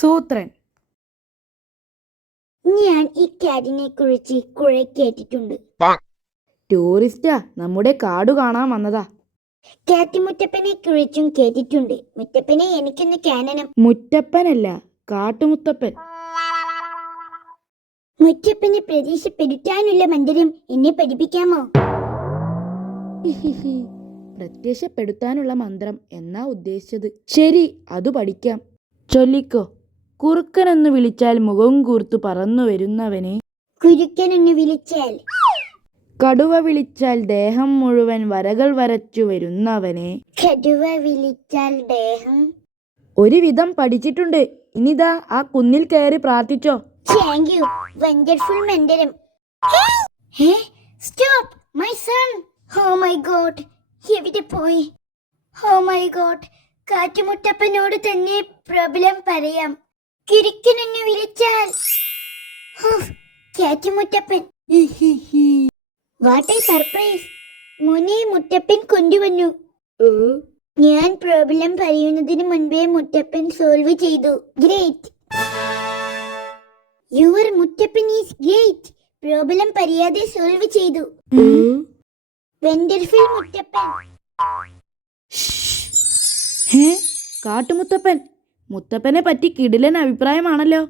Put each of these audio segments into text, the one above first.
സൂത്രൻ. ഞാൻ ഈ കാടിനെ കുറിച്ച് കുറെ കേട്ടിട്ടുണ്ട്. ടൂറിസ്റ്റാ നമ്മുടെ കാട് കാണാൻ വന്നതാ. കാറ്റ് മുറ്റപ്പനെ കുറിച്ചും കേട്ടിട്ടുണ്ട്. മുറ്റപ്പനെ എനിക്കൊന്ന് കാനനം മുറ്റപ്പനല്ല കാട്ടുമുത്തപ്പൻ. മുറ്റപ്പനെ പ്രതീക്ഷപ്പെടുത്താനുള്ള മന്ദിരം എന്നെ പഠിപ്പിക്കാമോ. പ്രത്യക്ഷപ്പെടുത്താനുള്ള മന്ത്രം എന്നാ ഉദ്ദേശിച്ചത്. ശരി അത് പഠിക്കാം. ചൊല്ലിക്കോ. കുറുക്കനെന്ന് വിളിച്ചാൽ മുഖം കൂർത്തു പറന്നു വരുന്നവനെ. കുരുക്കനെന്ന് വിളിച്ചാൽ. കടുവ വിളിച്ചാൽ ദേഹം മുഴുവൻ വരകൾ വരച്ചു വരുന്നവനെ. കടുവ വിളിച്ചാൽ ദേഹം. ഒരുവിധം പഠിച്ചിട്ടുണ്ട്. ഇനിതാ ആ കുന്നിൽ കയറി പ്രാർത്ഥിച്ചോ. Thank you wonderful hey stop my son oh my god എവിടെ പോയി? ഓ മൈ ഗോഡ് കാറ്റുമുട്ടപ്പനോട് തന്നെ പ്രോബ്ലം പറയാം. കിരിക്കനെന്ന് വിളിച്ചാൽ. കാറ്റുമുട്ടപ്പൻ വാട്ട് എ സർപ്രൈസ് മുനെ മുത്തപ്പൻ കൊണ്ടുവന്നു. ഞാൻ പ്രോബ്ലം പറയുന്നതിന് മുൻപേ മുത്തപ്പൻ സോൾവ് ചെയ്തു. Great your Muthappan is great problem പറയാതെ സോൾവ് ചെയ്തു. വെണ്ടർഫിൽ മുത്തപ്പൻ. ഹേ കാട്ടുമുത്തപ്പൻ. മുത്തപ്പനെ പറ്റി കിടിലൻ അഭിപ്രായമാണല്ലോ.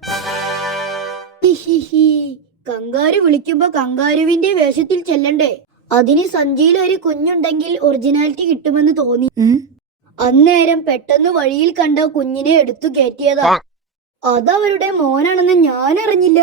കങ്കാരു വിളിക്കുമ്പോ കങ്കാരുവിന്റെ വേഷത്തിൽ ചെല്ലണ്ടേ? അതിന് സഞ്ചിയിൽ ഒരു കുഞ്ഞുണ്ടെങ്കിൽ ഒറിജിനാലിറ്റി കിട്ടുമെന്ന് തോന്നി. അന്നേരം പെട്ടെന്ന് വഴിയിൽ കണ്ട കുഞ്ഞിനെ എടുത്തു കയറ്റിയതാ. അതവരുടെ മോനാണെന്ന് ഞാൻ അറിഞ്ഞില്ല